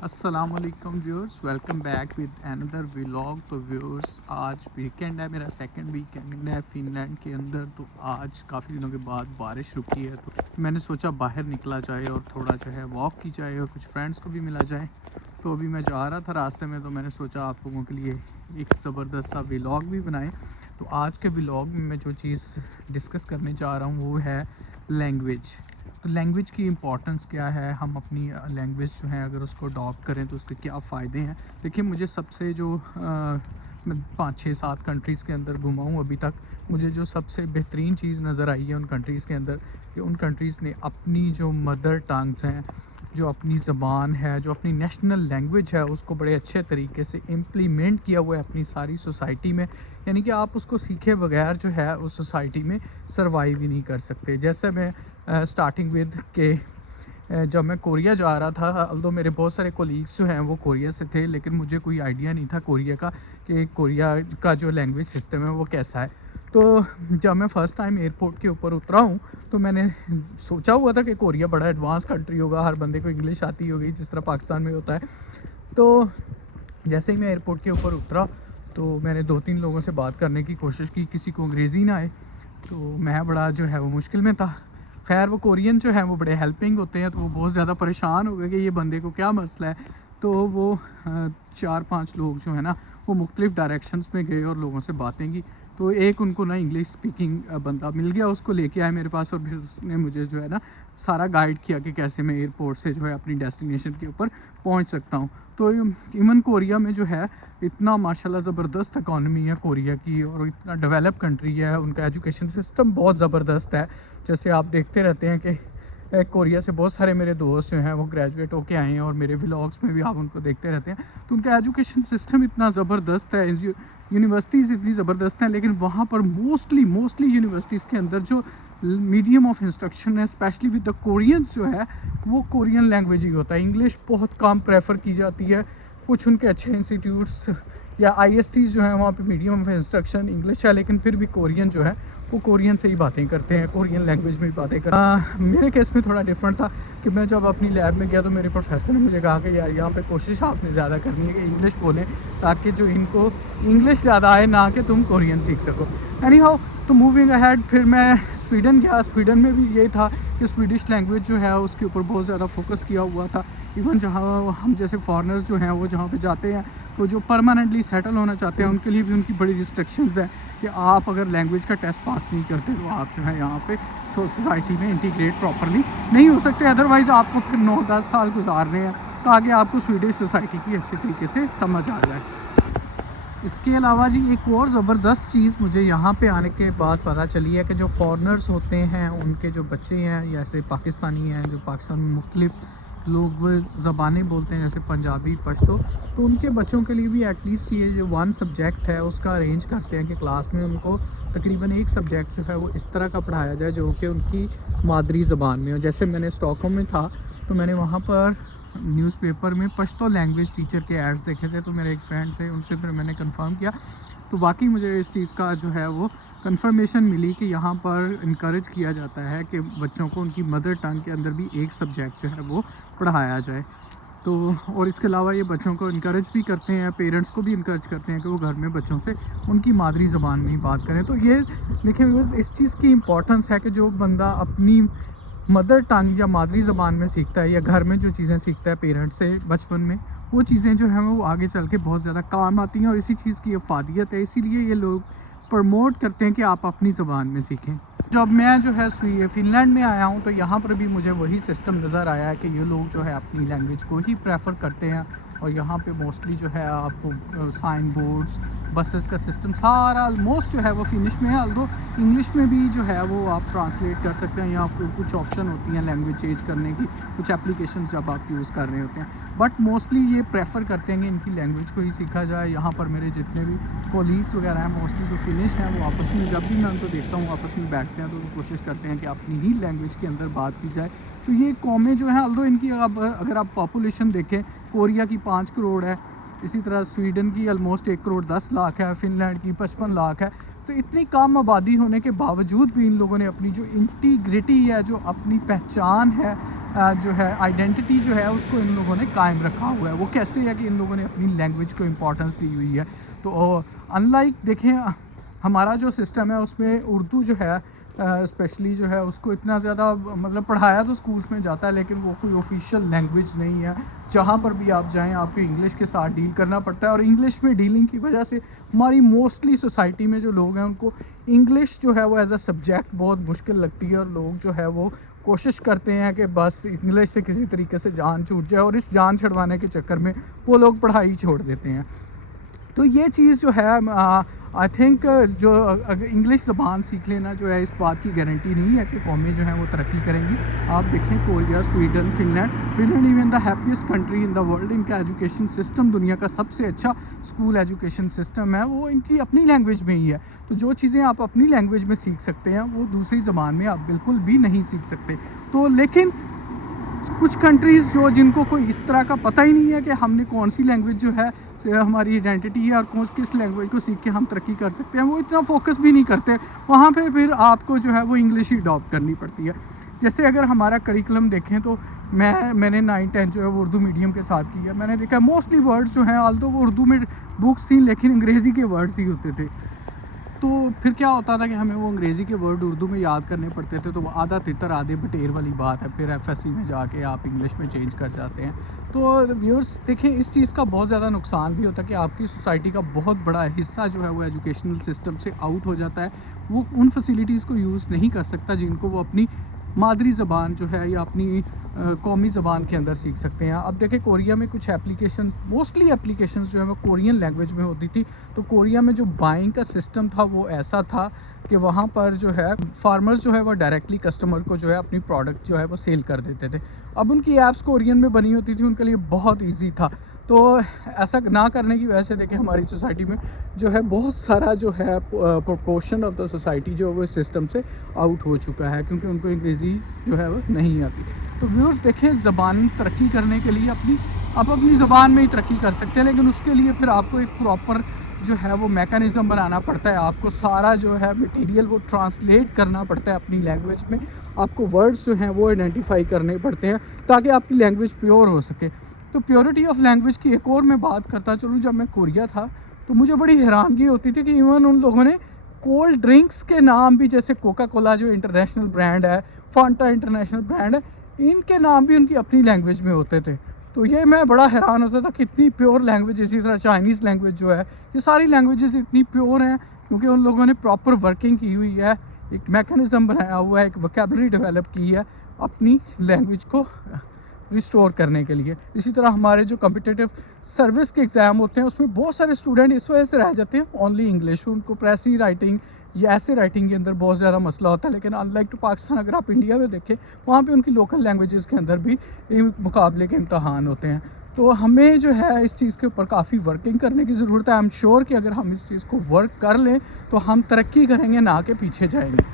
अस्सलाम वालेकुम viewers, welcome back with another vlog. तो व्यूअर्स, आज वीकेंड है, मेरा सेकंड वीकेंड है फिनलैंड के अंदर। तो आज काफ़ी दिनों के बाद बारिश रुकी है, तो मैंने सोचा बाहर निकला जाए और थोड़ा जो है वॉक की जाए और कुछ फ्रेंड्स को भी मिला जाए। तो अभी मैं जा रहा था रास्ते में, तो मैंने सोचा आप लोगों के लिए एक ज़बरदस्त सा व्लॉग भी बनाएं। तो आज के व्लॉग में मैं जो चीज़ डिस्कस करने जा रहा हूँ वो है लैंग्वेज। तो लैंग्वेज की इम्पोर्टेंस क्या है, हम अपनी लैंग्वेज जो है अगर उसको अडॉप्ट करें तो उसके क्या फ़ायदे हैं। देखिए, मुझे सबसे जो मैं 5 6 7 कंट्रीज़ के अंदर घुमा हूँ अभी तक, मुझे जो सबसे बेहतरीन चीज़ नज़र आई है उन कंट्रीज़ के अंदर कि उन कंट्रीज़ ने अपनी जो मदर टंग्स हैं, जो अपनी ज़बान है, जो अपनी नेशनल लैंग्वेज है, उसको बड़े अच्छे तरीके से इम्प्लीमेंट किया हुआ है अपनी सारी सोसाइटी में। यानी कि आप उसको सीखे बगैर जो है उस सोसाइटी में सर्वाइव ही नहीं कर सकते। जैसे मैं स्टार्टिंग विद के जब मैं कोरिया जा रहा था, अल्दो मेरे बहुत सारे कोलीग्स जो हैं वो कोरिया से थे, लेकिन मुझे कोई आइडिया नहीं था कोरिया का कि कोरिया का जो लैंग्वेज सिस्टम है वो कैसा है। तो जब मैं फ़र्स्ट टाइम एयरपोर्ट के ऊपर उतरा हूँ तो मैंने सोचा हुआ था कि कोरिया बड़ा एडवांस कंट्री होगा, हर बंदे को इंग्लिश आती होगी जिस तरह पाकिस्तान में होता है। तो जैसे ही मैं एयरपोर्ट के ऊपर उतरा तो मैंने 2 3 लोगों से बात करने की कोशिश की, किसी को अंग्रेज़ी ना आए, तो मैं बड़ा जो है वो मुश्किल में था। खैर, वो कोरियन जो है वो बड़े हेल्पिंग होते हैं, तो वो बहुत ज़्यादा परेशान हो गए कि ये बंदे को क्या मसला है। तो वो 4 5 लोग जो है ना वो मुख्तलिफ़ डायरेक्शंस में गए और लोगों से बातें की। तो एक उनको ना इंग्लिश स्पीकिंग बंदा मिल गया, उसको लेके आए मेरे पास और फिर उसने मुझे जो है ना सारा गाइड किया कि कैसे मैं एयरपोर्ट से जो है अपनी डेस्टिनेशन के ऊपर पहुंच सकता हूं। तो इवन कोरिया में जो है इतना माशाल्लाह ज़बरदस्त इकॉनमी है कोरिया की, और इतना डेवलप कंट्री है, उनका एजुकेशन सिस्टम बहुत ज़बरदस्त है। जैसे आप देखते रहते हैं कि कोरिया से बहुत सारे मेरे दोस्त जो हैं वो ग्रेजुएट होके आए हैं और मेरे व्लॉग्स में भी आप उनको देखते रहते हैं। तो उनका एजुकेशन सिस्टम इतना ज़बरदस्त है, यूनिवर्सिटीज़ इतनी ज़बरदस्त हैं, लेकिन वहाँ पर मोस्टली यूनिवर्सिटीज़ के अंदर जो मीडियम ऑफ इंस्ट्रक्शन है स्पेशली विद द कोरियंस जो है वो कोरियन लैंग्वेज ही होता है। इंग्लिश बहुत कम प्रेफर की जाती है। कुछ उनके अच्छे इंस्टीट्यूट्स या आईएसटीज़ जो हैं वहाँ पे मीडियम ऑफ इंस्ट्रक्शन इंग्लिश है, लेकिन फिर भी कोरियन जो है वो कोरियन से ही बातें करते हैं, कोरियन लैंग्वेज में ही बातें करते हैं। मेरे केस में थोड़ा डिफरेंट था कि मैं जब अपनी लैब में गया तो मेरे प्रोफेसर ने मुझे कहा कि यार यहाँ पे कोशिश आपने ज़्यादा करनी है कि इंग्लिश बोलें, ताकि जो इनको इंग्लिश ज़्यादा आए, ना कि तुम कोरियन सीख सको। एनी हाउ, तो मूविंग अहेड, फिर मैं स्वीडन गया। स्वीडन में भी यही था कि स्वीडिश लैंग्वेज जो है उसके ऊपर बहुत ज़्यादा फोकस किया हुआ था। इवन जहाँ हम जैसे फॉरेनर्स जो हैं वो जहाँ पे जाते हैं तो जो परमानेंटली सेटल होना चाहते हैं उनके लिए भी उनकी बड़ी रिस्ट्रिक्शंस हैं कि आप अगर लैंग्वेज का टेस्ट पास नहीं करते तो आप जो है यहाँ पे सोसाइटी में इंटीग्रेट प्रॉपरली नहीं हो सकते। अदरवाइज़ आपको फिर 9 10 साल गुजारने हैं ताकि आपको स्वीडिश सोसाइटी की अच्छे तरीके से समझ आ जाए। इसके अलावा जी एक और ज़बरदस्त चीज़ मुझे यहाँ पे आने के बाद पता चली है कि जो फॉरेनर्स होते हैं उनके जो बच्चे हैं, जैसे पाकिस्तानी हैं जो पाकिस्तान में मुख्तलिफ लोग ज़बानें बोलते हैं जैसे पंजाबी पश्तो, तो उनके बच्चों के लिए भी एटलीस्ट ये जो 1 सब्जेक्ट है उसका अरेंज करते हैं कि क्लास में उनको तकरीबन 1 सब्जेक्ट जो है वो इस तरह का पढ़ाया जाए जो कि उनकी मादरी ज़बान में हो। जैसे मैंने स्टॉकहोम में था तो मैंने वहाँ पर न्यूज़पेपर में पश्तो लैंग्वेज टीचर के एड्स देखे थे, तो मेरे एक फ्रेंड थे, उनसे फिर मैंने कंफर्म किया। तो वाकई मुझे इस चीज़ का जो है वो कंफर्मेशन मिली कि यहाँ पर इनकरेज किया जाता है कि बच्चों को उनकी मदर टंग के अंदर भी 1 सब्जेक्ट जो है वो पढ़ाया जाए। तो और इसके अलावा ये बच्चों को इनकरेज भी करते हैं, पेरेंट्स को भी इनकरेज करते हैं कि वो घर में बच्चों से उनकी मादरी ज़बान में ही बात करें। तो ये देखिए, इस चीज़ की इम्पोर्टेंस है कि जो बंदा अपनी मदर टंग या मादरी ज़बान में सीखता है या घर में जो चीज़ें सीखता है पेरेंट्स से बचपन में, वो चीज़ें जो हैं वो आगे चल के बहुत ज़्यादा काम आती हैं और इसी चीज़ की अफादियत है। इसीलिए ये लोग प्रमोट करते हैं कि आप अपनी ज़बान में सीखें। जब मैं जो है फ़िनलैंड में आया हूँ तो यहाँ पर भी मुझे वही सिस्टम नज़र आया है कि ये लोग जो है अपनी लैंग्वेज को ही प्रेफर करते हैं, और यहाँ पे मोस्टली जो है आपको साइन बोर्ड्स, बसेस का सिस्टम सारा ऑलमोस्ट जो है वो फिनिश में है। अल्दो इंग्लिश में भी जो है वो आप ट्रांसलेट कर सकते हैं, या आपको कुछ ऑप्शन होती हैं लैंग्वेज चेंज करने की, कुछ एप्लीकेशन जब आप यूज़ कर रहे होते हैं। बट मोस्टली ये प्रेफर करते हैं कि इनकी लैंग्वेज को ही सीखा जाए। यहाँ पर मेरे जितने भी कोलीग्स वगैरह हैं मोस्टली जो फिनिश हैं वो आपस में, जब भी मैं उनको देखता हूँ आपस में बैठते हैं तो वो कोशिश करते हैं कि अपनी ही लैंग्वेज के अंदर बात की जाए। तो ये कौमें जो हैं, अल्दो इनकी अगर आप पॉपुलेशन देखें, कोरिया की 5 करोड़ है, इसी तरह स्वीडन की ऑलमोस्ट 1 करोड़ 10 लाख है, फ़िनलैंड की 55 लाख है। तो इतनी कम आबादी होने के बावजूद भी इन लोगों ने अपनी जो इंटीग्रिटी है, जो अपनी पहचान है, जो है आइडेंटिटी जो है उसको इन लोगों ने कायम रखा हुआ है। वो कैसे है कि इन लोगों ने अपनी लैंग्वेज को इम्पोर्टेंस दी हुई है। तो अनलाइक देखें हमारा जो सिस्टम है उसमें उर्दू जो है स्पेशली जो है उसको इतना ज़्यादा मतलब पढ़ाया तो स्कूल्स में जाता है, लेकिन वो कोई ऑफिशियल लैंग्वेज नहीं है। जहाँ पर भी आप जाएं आपको इंग्लिश के साथ डील करना पड़ता है, और इंग्लिश में डीलिंग की वजह से हमारी मोस्टली सोसाइटी में जो लोग हैं उनको इंग्लिश जो है वो एज अ सब्जेक्ट बहुत मुश्किल लगती है, और लोग जो है वो कोशिश करते हैं कि बस इंग्लिश से किसी तरीके से जान छूट जाए, और इस जान छुड़वाने के चक्कर में वो लोग पढ़ाई छोड़ देते हैं। तो ये चीज़ जो है आई थिंक जो अगर इंग्लिश ज़बान सीख लेना जो है इस बात की गारंटी नहीं है कि कौमें जो हैं वो तरक्की करेंगी। आप देखें Korea, Sweden, Finland even the happiest country in the world, इनका एजुकेशन सिस्टम दुनिया का सबसे अच्छा स्कूल एजुकेशन सिस्टम है, वो इनकी अपनी लैंग्वेज में ही है। तो जो चीज़ें आप अपनी लैंग्वेज में सीख सकते हैं वो दूसरी ज़बान में आप बिल्कुल भी नहीं सीख सकते। तो लेकिन कुछ कंट्रीज़ जो जिनको कोई इस तरह का पता ही नहीं है कि हमने कौन सी लैंग्वेज जो है हमारी आइडेंटिटी है और कौन किस लैंग्वेज को सीख के हम तरक्की कर सकते हैं, वो इतना फोकस भी नहीं करते। वहाँ पे फिर आपको जो है वो इंग्लिश ही अडॉप्ट करनी पड़ती है। जैसे अगर हमारा करिकुलम देखें तो मैंने 9-10 जो है वो उर्दू मीडियम के साथ किया। मैंने देखा मोस्टली वर्ड्स जो हैं आल्दो वो उर्दू में बुक्स थी लेकिन अंग्रेज़ी के वर्ड्स ही होते थे। तो फिर क्या होता था कि हमें वो अंग्रेज़ी के वर्ड उर्दू में याद करने पड़ते थे, तो वो आधा तितर आधे बटेर वाली बात है। फिर एफएससी में जाके आप इंग्लिश में चेंज कर जाते हैं। तो व्यूअर्स देखें इस चीज़ का बहुत ज़्यादा नुकसान भी होता है कि आपकी सोसाइटी का बहुत बड़ा हिस्सा जो है वो एजुकेशनल सिस्टम से आउट हो जाता है। वो उन फैसिलिटीज़ को यूज़ नहीं कर सकता जिनको वो अपनी मादरी ज़बान जो है या अपनी कौमी ज़बान के अंदर सीख सकते हैं। अब देखें कोरिया में कुछ एप्लीकेशन, मोस्टली एप्लीकेशंस जो है वो कोरियन लैंग्वेज में होती थी। तो कोरिया में जो बाइंग का सिस्टम था वो ऐसा था कि वहाँ पर जो है फार्मर्स जो है वो डायरेक्टली कस्टमर को जो है अपनी प्रोडक्ट जो है वो सेल कर देते थे। अब उनकी ऐप्स कोरियन में बनी होती थी, उनके लिए बहुत ईजी था। तो ऐसा ना करने की वजह से देखिए हमारी सोसाइटी में जो है बहुत सारा जो है प्रोपोर्शन ऑफ द सोसाइटी जो है वो इस सिस्टम से आउट हो चुका है, क्योंकि उनको अंग्रेज़ी जो है वो नहीं आती। तो व्यूअर्स देखें ज़बान तरक्की करने के लिए आप अपनी ज़बान में ही तरक्की कर सकते हैं, लेकिन उसके लिए फिर आपको एक प्रॉपर जो है वो मैकेनिज़्म बनाना पड़ता है। आपको सारा जो है मटेरियल वो ट्रांसलेट करना पड़ता है अपनी लैंग्वेज में। आपको वर्ड्स जो हैं वो आइडेंटिफाई करने पड़ते हैं ताकि आपकी लैंग्वेज प्योर हो सके। तो प्योरिटी ऑफ लैंग्वेज की एक और मैं बात करता चलूँ, जब मैं कोरिया था तो मुझे बड़ी हैरानगी होती थी कि इवन उन लोगों ने कोल्ड ड्रिंक्स के नाम भी, जैसे कोका कोला जो इंटरनेशनल ब्रांड है, फांटा इंटरनेशनल ब्रांड है, इनके नाम भी उनकी अपनी लैंग्वेज में होते थे। तो ये मैं बड़ा हैरान होता था कितनी प्योर लैंग्वेज। इसी तरह चाइनीज़ लैंग्वेज जो है, ये सारी लैंग्वेजेस इतनी प्योर हैं क्योंकि उन लोगों ने प्रॉपर वर्किंग की हुई है, एक मैकेनिज़्म बनाया हुआ है, एक वोकैबुलरी डेवलप की है अपनी लैंग्वेज को रिस्टोर करने के लिए। इसी तरह हमारे जो कम्पिटिटिव सर्विस के एग्ज़ाम होते हैं उसमें बहुत सारे स्टूडेंट इस वजह से रह जाते हैं ओनली इंग्लिश, उनको प्रेसी राइटिंग या ऐसे राइटिंग के अंदर बहुत ज़्यादा मसला होता है। लेकिन अनलाइक टू पाकिस्तान, अगर आप इंडिया में देखें वहाँ पे उनकी लोकल लैंग्वेजेस के अंदर भी मुकाबले के इम्तहान होते हैं। तो हमें जो है इस चीज़ के ऊपर काफ़ी वर्किंग करने की ज़रूरत है। आई एम श्योर कि अगर हम इस चीज़ को वर्क कर लें तो हम तरक्की करेंगे, ना कि पीछे जाएंगे।